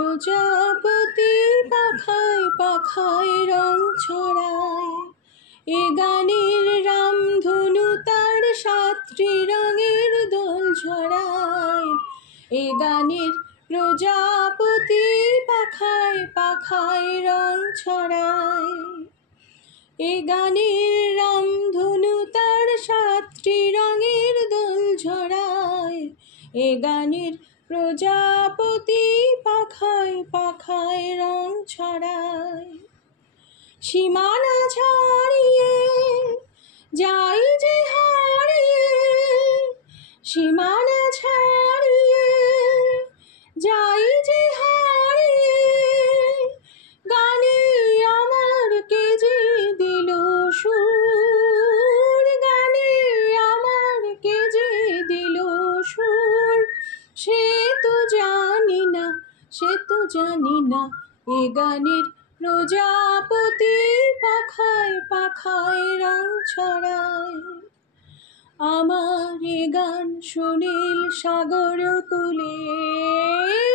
প্রজাপতি পাখায় পাখায় রং ছড়ায়। এ গানের রামধনু তার সাতটি রঙের দোল ঝরায়। এ গানের প্রজাপতি পাখায় পাখায় রং ছড়ায়। এ গানের রামধনু তার সাতটি রঙের দোল ঝরায়। এ গানের প্রজাপতি পাখায় পাখায় রং ছড়ায়। সীমানা ছাড়িয়ে যাই যে হারিয়ে, সীমানা ছাড়িয়ে যাই যে হারিয়ে, গানে আমার কে যে দিল সুর, গানে আমার কে যে দিল সুর, সে তো জানি না, সে তো জানি না। এ গানের প্রজাপতি পাখায় পাখায় রং ছড়ায়। আমার এ গান সুনীল সাগর কূলে,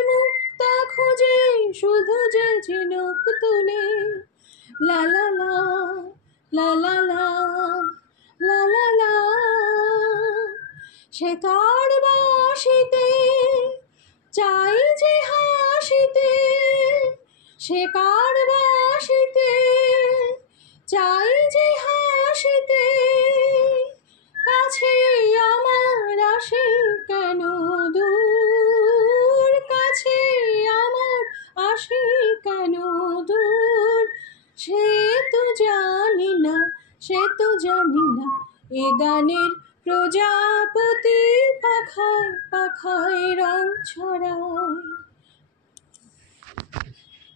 মুক্তা খুঁজে শুধু যে ঝিনুক তুলে। লা লা লা লা লা লা লা লা লা, সে তার বাঁশিতে চাই যে হাসিতে, সে কার বাঁশিতে চাই যে হাসিতে, কাছে আমার আসে কেন দূর, কাছে আমার আসে কেন দূর, সে তো জানি না, সে তো জানি না। এ গানের প্রজাপতি পাখায় পাখায় রং ছড়ায়।